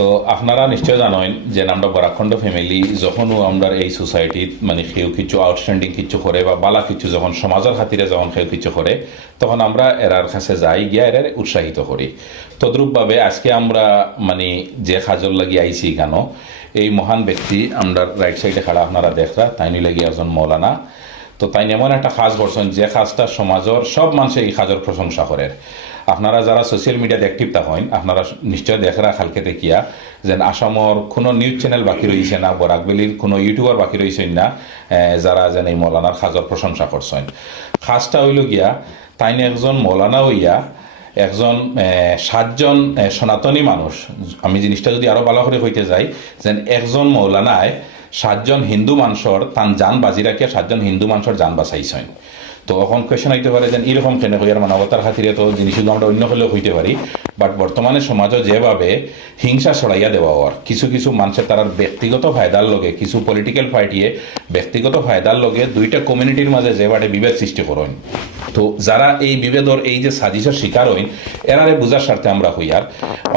তো আপনারা নিশ্চয় জানেন যে আমরা বরাখণ্ড ফ্যামিলি যখনও আমরা এই সোসাইটিত মানে কেউ কিছু আউটস্ট্যান্ডিং কিছু করে বা বালা কিছু যখন সমাজের খাতিরে যখন কেউ কিছু করে তখন আমরা এরার কাছে যাই, গিয়া এরার উৎসাহিত করি। তদ্রূপভাবে আজকে আমরা মানে যে কাজর লাগি আইছি কেন এই মহান ব্যক্তি আমরা রাইট সাইডে খাড়া আপনারা দেখরা তাইনি লাগি একজন মৌলানা। তো তাই এমন একটা কাজ করছেন যে কাজটা সমাজের সব মানুষে এই কাজের প্রশংসা করে আপনারা যারা সোশ্যাল মিডিয়াতে অ্যাক্টিভ থাকেন আপনারা নিশ্চয় দেখরা খালকে দেখিয়া যেন আসামর কোনো নিউজ চ্যানেল বাকি রয়েছে না বরাকবেলির কোনো ইউটিউবার বাকি রয়েছেন না যারা যেন এই মৌলানার কাজের প্রশংসা করছেন। কাজটা হইল গিয়া, তাইনে একজন মৌলানা হইয়া একজন সাতজন সনাতনী মানুষ, আমি জিনিসটা যদি আরও ভালো করে হইতে যাই, যেন একজন মৌলানায় সাতজন হিন্দু মানুষের তান যান বাজি রাখিয়া সাতজন হিন্দু মানুষের যান বাঁচাইছেন। তো এখন কোয়েশন হইতে পারে যে এরকম কেন হইয়ার মানবতার খাতিরে তো জিনিসগুলো আমরা অন্য হলেও হইতে পারি। বাট বর্তমানে সমাজও যেভাবে হিংসা ছড়াইয়া দেওয়া হওয়ার, কিছু কিছু মানুষের তার ব্যক্তিগত ফায়দার লগে, কিছু পলিটিক্যাল পার্টিয়ে ব্যক্তিগত ফায়দার লগে দুইটা কমিউনিটির মাঝে যেভাবে বিভেদ সৃষ্টি করেন। তো যারা এই বিভেদর এই যে সাজিশের শিকার হইন এরারে বুঝার স্বার্থে আমরা হই। আর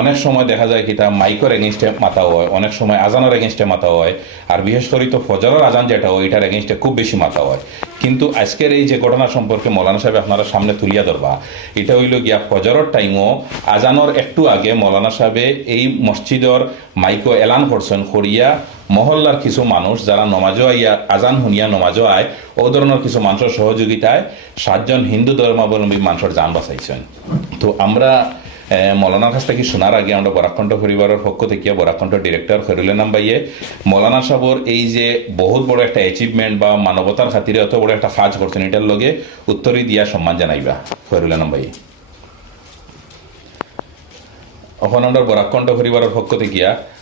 অনেক সময় দেখা যায় কি, তা মাইকর এগেনস্টে মাথা হয়, অনেক সময় আজানের এগেনস্টে মাথা হয়, আর বিশেষ করে তো ফজরের আজান যেটা হয়, এটার এগেনস্টে খুব বেশি মাথা হয়। কিন্তু আজকের এই যে ঘটনা সম্পর্কে মৌলানা সাহেব আপনারা সামনে তুলিয়া ধরবা, এটা হইল গিয়া ফজরের টাইমও আজানোর একটু আগে মৌলানা সাহেবে এই মসজিদর মাইকো এলান করছেন, করিয়া মহল্লার কিছু মানুষ যারা নমাজও আইয়া আজান শুনিয়া নমাজও আয়, ও ধরনের কিছু মানুষের সহযোগিতায় সাতজন হিন্দু ধর্মাবলম্বী মানুষের যান বাঁচাইছেন। তো আমরা মৌলানার কাছ থেকে শোনার আগে আমরা বরাকণ্ঠ পরিবারের পক্ষ থেকে, বরাকণ্ঠ ডিরেক্টর খৈরুল নাম বাইয়ে মৌলানা সাহর এই যে বহুত বড় একটা অ্যাচিভমেন্ট বা মানবতার খাতিরে অত বড় একটা কাজ করছেন, এটার লগে উত্তরই দিয়া সম্মান জানাইবা, খৈরুল নাম বাইয়ে এখন আমরা বরাকণ্ঠ পরিবারের পক্ষ থেকে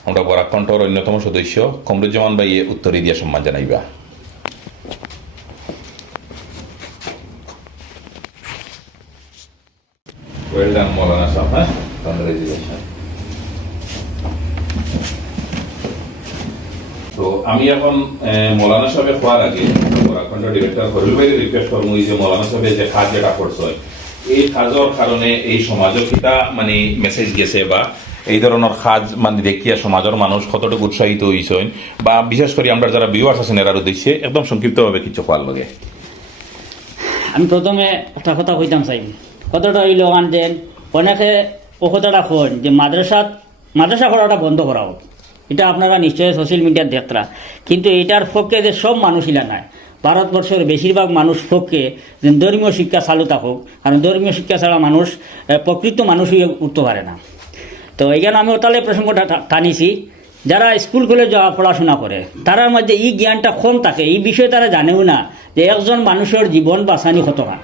আমরা বরাকণ্ঠর অন্যতম সদস্য কমরুজ্জামান বাইয়ে উত্তরে দিয়া সম্মান জানাইবা Well done, Maulana. তো আমি এখন মৌলানা সাহেব হওয়ার আগে বরাখণ্ড ডিরেক্টর হরুল ভাই রিকোয়েস্ট করব যে মৌলানা সাহেবের যে কাজ যেটা করছে এই কাজের কারণে এই সমাজের কিতা মানে মেসেজ গেছে বা এই ধরনের কাজ মানে দেখিয়া সমাজের মানুষ কতটুকু উৎসাহিত হয়েছেন বা বিশেষ করে আমরা যারা ভিউয়ার্স আছেন এরার উদ্দেশ্যে একদম সংক্ষিপ্তভাবে কিছু খোয়ার লগে। আমি প্রথমে একটা কথা কইতাম চাই। কথাটা হইল ওখান যে অনেকে ও কথাটা কন যে মাদ্রাসাত মাদ্রাসা করাটা বন্ধ করা হোক এটা আপনারা নিশ্চয়ই সোশ্যাল মিডিয়ার দেখতরা কিন্তু এটার পক্ষে যে সব মানুষ ইলা নাই। ভারতবর্ষের বেশিরভাগ মানুষ পক্ষে ধর্মীয় শিক্ষা চালু থাকুক কারণ ধর্মীয় শিক্ষা ছাড়া মানুষ প্রকৃত মানুষ হয়ে উঠতে পারে না। তো এইখানে আমি ওতালে প্রসঙ্গটা টানিছি, যারা স্কুল কলেজ যাওয়া, পড়াশোনা করে, তারার মধ্যে এই জ্ঞানটা কম থাকে। এই বিষয়ে তারা জানেও না যে একজন মানুষের জীবন বাঁচানি কতখান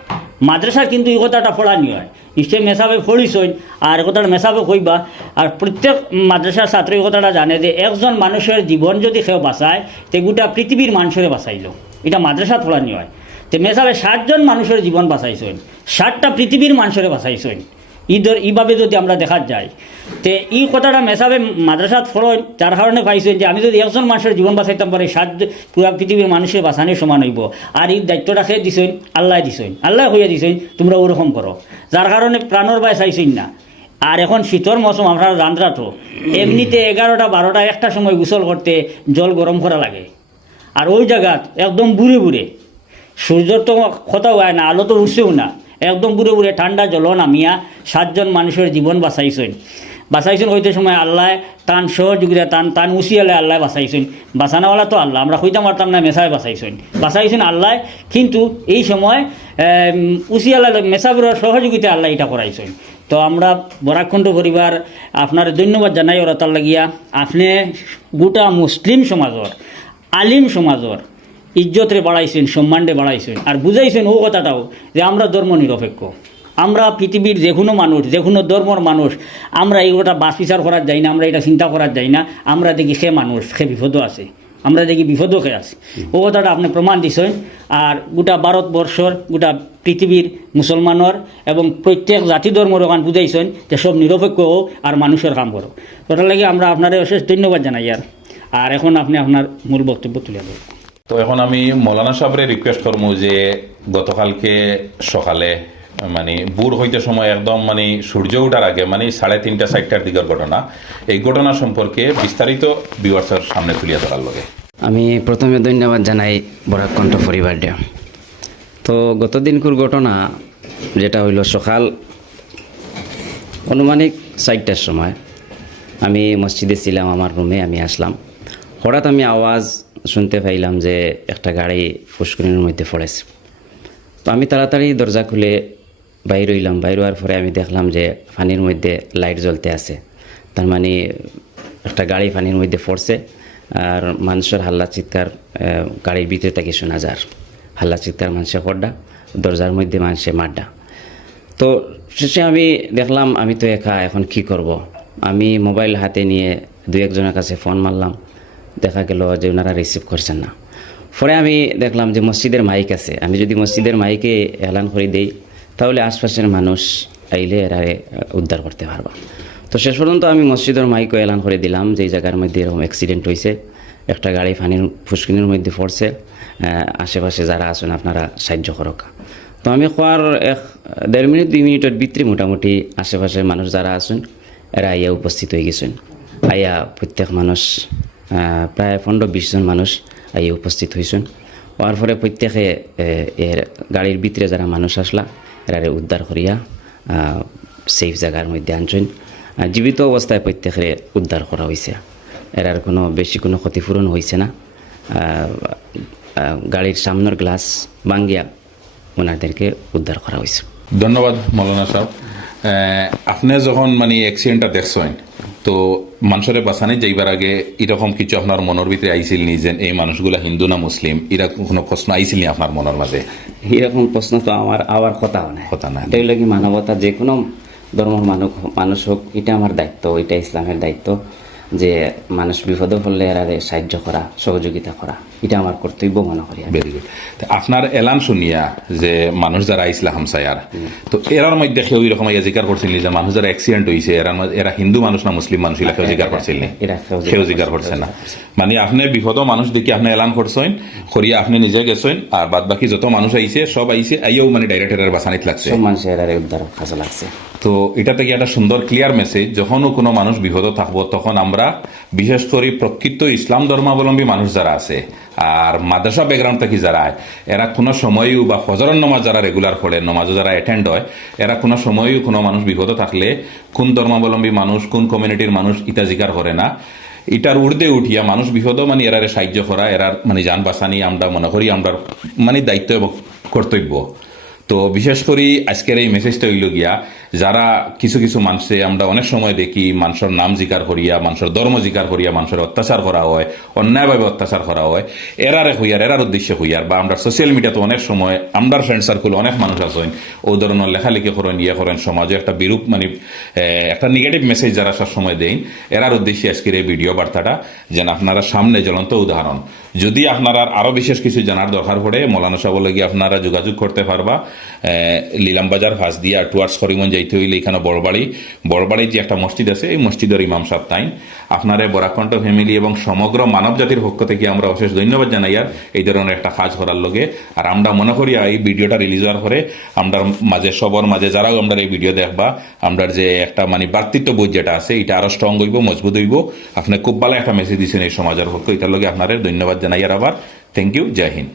মাদ্রাসা কিন্তু এই কথাটা ফলানি হয়। নিশ্চয়ই মেসাবে পড়িছই আর কথাটা মেসাবে কইবা আর প্রত্যেক মাদ্রাসার ছাত্র এই কথাটা জানে যে একজন মানুষের জীবন যদি কেউ বাঁচায়, তে গোটা পৃথিবীর মানুষের বাঁচাইল। এটা মাদ্রাসাত পড়ানি হয় তে মেসাবে ষাটজন মানুষের জীবন বাঁচাইছেন। ষাটটা পৃথিবীর মানুষের বাঁচাইছেন। ঈদের এইভাবে যদি আমরা দেখা যায়, তে এই কথাটা মেসাবে মাদ্রাসাত ফলন যার কারণে পাইছেন যে আমি যদি একজন মানুষের জীবন বাঁচাইতাম পারি সাত পুরা পৃথিবীর মানুষের বাঁচানোর সমান হইব। আর এই দায়িত্বটা খেয়ে দিছেন? আল্লাহ দিছেন। আল্লাহ হইয়া দিছেন, তোমরা ওরকম করো। যার কারণে প্রাণর বাই চাইছেন না। আর এখন শীতর মৌসুম, আমরা রান্দ্রা তো এমনিতে এগারোটা, বারোটা, একটা সময় গোসল করতে জল গরম করা লাগে। আর ওই জায়গাত একদম বুড়ে বুড়ে। সূর্যর তো কথা হয় না, আলো তো উঠছেও না। একদম বুড়ে বুড়ে, ঠান্ডা জল নামিয়া সাতজন মানুষের জীবন বাঁচাইছেন। বাঁচাইছেন হইতে সময় আল্লাহ তান সহযোগিতা, তান তান উচিয়ালে আল্লাহ বাঁচাইছেন। বাঁচানোওয়ালা তো আল্লাহ, আমরা হইতে পারতাম না মেসায় বাঁচাইছেন। বাঁচাইছেন আল্লাহ, কিন্তু এই সময় উচিয়ালা মেসাবুরের সহযোগিতা আল্লাহ এটা করাইছেন। তো আমরা বরাকণ্ঠ পরিবার, আপনার ধন্যবাদ জানাই ওরা তার লাগিয়া। আপনি গোটা মুসলিম সমাজর আলিম সমাজর ইজ্জতরে বাড়াইছেন সম্মানরে বাড়াইছেন আর বুঝাইছেন ও কথাটাও যে আমরা ধর্ম নিরপেক্ষ আমরা পৃথিবীর যে কোনো মানুষ যে কোনো ধর্মর মানুষ আমরা এই গোটা বাস বিচার করার যাই না, আমরা এটা চিন্তা করার যাই না, আমরা দেখি সে মানুষ সে বিপদও আছে। আমরা দেখি বিপদও খেয়ে আছে। ও কথাটা আপনি প্রমাণ দিছেন আর গোটা ভারতবর্ষর গোটা পৃথিবীর মুসলমানের এবং প্রত্যেক জাতি ধর্মের ওখান বুঝাইছেন যে সব নিরপেক্ষ হোক আর মানুষের কাম করো ওটার লাগে আমরা আপনার অশেষ ধন্যবাদ জানাই আর আর এখন আপনি আপনার মূল বক্তব্য তুলে ধরুন। তো এখন আমি মৌলানা সাহেবের রিকোয়েস্ট করব যে গতকালকে সকালে মানে বুর হইতে সময় একদম মানে সূর্য ওঠার আগে মানে সাড়ে তিনটা চারটার দিকের ঘটনা এই ঘটনা সম্পর্কে বিস্তারিত বিওয়ার্সের সামনে তুলিয়া ধরার লগে। আমি প্রথমে ধন্যবাদ জানাই বরাক কণ্ঠ পরিবারটা তো গত দিনকুর ঘটনা যেটা হইল সকাল অনুমানিক চারটার সময় আমি মসজিদে ছিলাম আমার রুমে আমি আসলাম। হঠাৎ আমি আওয়াজ শুনতে পাইলাম যে একটা গাড়ি ফুসকুনির মধ্যে পড়েছে। তো আমি তাড়াতাড়ি দরজা খুলে বাইর হইলাম। বাইর হওয়ার পরে আমি দেখলাম যে পানির মধ্যে লাইট জ্বলতে আছে। তার মানে একটা গাড়ি পানির মধ্যে পড়ছে আর মানুষের হাল্লা চিৎকার গাড়ির ভিতরে থেকে শোনা যার। হাল্লা চিৎকার মানুষে করডা দরজার মধ্যে মানুষে মাড্ডা। তো শেষে আমি দেখলাম, আমি তো একা, এখন কি করব। আমি মোবাইল হাতে নিয়ে দু একজনের কাছে ফোন মারলাম। দেখা গেল যে ওনারা রিসিভ করছেন না। পরে আমি দেখলাম যে মসজিদের মাইক আছে। আমি যদি মসজিদের মাইকে এলান করে দিই, তাহলে আশপাশের মানুষ আইলে এরা উদ্ধার করতে পারবা। তো শেষ পর্যন্ত আমি মসজিদের মাইকও এলান করে দিলাম যে এই জায়গার মধ্যে এরকম অ্যাক্সিডেন্ট হয়েছে একটা গাড়ি পানির ফুসকিনের মধ্যে পড়ছে। আশেপাশে যারা আছেন আপনারা সাহায্য করকা তো আমি খোয়ার এক, দেড় মিনিট, দুই মিনিটের ভিতরে মোটামুটি আশেপাশের মানুষ যারা আছেন, এরা আইয়া উপস্থিত হয়ে গেছেন। আইয়া প্রত্যেক মানুষ প্রায় পনেরো বিশজন মানুষ আইয়া উপস্থিত হয়েছেন হওয়ার পরে প্রত্যেকে এর গাড়ির ভিতরে যারা মানুষ আসলা এরারে উদ্ধার করিয়া সেফ জায়গার মধ্যে আনছেন জীবিত অবস্থায় প্রত্যেকে উদ্ধার করা হয়েছে এরার কোনো, বেশি কোনো ক্ষতিপূরণ হয়েছে না। গাড়ির সামনের গ্লাস ভাঙ্গিয়া ওনাদেরকে উদ্ধার করা হয়েছে ধন্যবাদ, মৌলানা সাহেব। আপনি যখন মানে অ্যাক্সিডেন্টটা দেখছেন তো মানুষের বাসানে যাইবার আগে এরকম কিছু আপনার মনের ভিতরে আইসিল নি যে এই মানুষগুলা হিন্দু না মুসলিম? এরকম কোনো প্রশ্ন আইসিল নি আপনার মনের মাঝে? এরকম প্রশ্ন তো আমার আবার কথা নাই। কথা না এটাই লাগে মানবতা যে কোনো ধর্মের মানুষ মানুষ হোক এটা আমার দায়িত্ব এটা ইসলামের দায়িত্ব। যে মানুষ বিপদে পড়লে এরারে সাহায্য করা সহযোগিতা করা এটা আমার কর্তব্য মনে করি। ভেরি গুড আপনার এলান শুনিয়া যে মানুষ যারা আইসলা হামসায়ার তো এরার মধ্যে কেউ এরকম ইয়া জিকার করছিল যে মানুষ যারা অ্যাক্সিডেন্ট হয়েছে এরার এরা হিন্দু মানুষ না মুসলিম মানুষ এলা কেউ জিকার করছিল এরা কেউ জিকার করছে না। মানে আপনি বিপদ মানুষ দেখি আপনি এলান করছেন করিয়া আপনি নিজে গেছেন আর বাদ বাকি যত মানুষ আইছে সব আইছে আইয়াও মানে ডাইরেক্ট এরার বাসানিত লাগছে। সব মানুষ এরারে উদ্ধার কাজে লাগছে। তো এটা থেকে একটা সুন্দর ক্লিয়ার মেসেজ যখনও কোনো মানুষ বিপদ থাকব, তখন আমরা বিশেষ করে প্রকৃত ইসলাম ধর্মাবলম্বী মানুষ যারা আছে, আর মাদ্রাসা ব্যাকগ্রাউন্ড থেকে যারা এরা কোনো সময়ও বা ফজরের নমাজ যারা রেগুলার পড়ে, নমাজও যারা অ্যাটেন্ড হয়, এরা কোনো সময়ও কোনো মানুষ বিপদ থাকলে কোন ধর্মাবলম্বী মানুষ, কোন কমিউনিটির মানুষ ইটা জিকার করে না। এটার উর্ধে উঠিয়া মানুষ বিপদ মানে এরারে সাহায্য করা, এরার মানে যান বাসানি আমরা মনে করি আমরা মানে দায়িত্ব এবং কর্তব্য। তো বিশেষ করে আজকের এই মেসেজটা হইল গিয়া, যারা কিছু কিছু মানুষে আমরা অনেক সময় দেখি, মানুষের নাম জিকার করিয়া, মানুষের ধর্ম জিকার করিয়া, মানুষের অত্যাচার করা হয়, অন্যায়ভাবে অত্যাচার করা হয়, এরারে হইয়ার, এরার উদ্দেশ্যে হইয়ার, বা আমরা সোশ্যাল মিডিয়াতে অনেক সময়, আমরা ফ্রেন্ড সার্কেল অনেক মানুষ আছেন, ও ধরনের লেখালেখি করেন ইয়ে করেন, সমাজে একটা বিরূপ মানে একটা নেগেটিভ মেসেজ যারা সব সময় দেন এরার উদ্দেশ্যে আজকের এই ভিডিও বার্তাটা, যেন আপনারা সামনে জ্বলন্ত উদাহরণ। যদি আপনারা আরও বিশেষ কিছু জানার দরকার পড়ে, মৌলানা সাহেব গিয়ে আপনারা যোগাযোগ করতে পারবা। লিলাম বাজার ফাঁস দিয়া টুয়ার্স, করিমগঞ্জ যাইতে হইলে এখানে বড়বাড়ি। বড়বাড়ির যে একটা মসজিদ আছে, এই মসজিদের ইমাম সাহেব তাইন আপনারা বরাকণ্ঠ ফ্যামিলি এবং সমগ্র মানব জাতির পক্ষ থেকে আমরা অশেষ ধন্যবাদ জানাই। আর এই ধরনের একটা কাজ করার লগে, আর আমরা মনে করি, এই ভিডিওটা রিলিজ হওয়ার পরে, আমরা মাঝে সবর মাঝে যারাও আমরা এই ভিডিও দেখবা, আমরা যে একটা মানে বার্তিত্ব বোধ যেটা আছে, এটা আরও স্ট্রং হইব, মজবুত হইব। আপনি খুব ভালো একটা মেসেজ দিচ্ছেন এই সমাজের পক্ষ, এটার লগে আপনাদের ধন্যবাদ জানাই আর আবার থ্যাংক ইউ জয় হিন্দ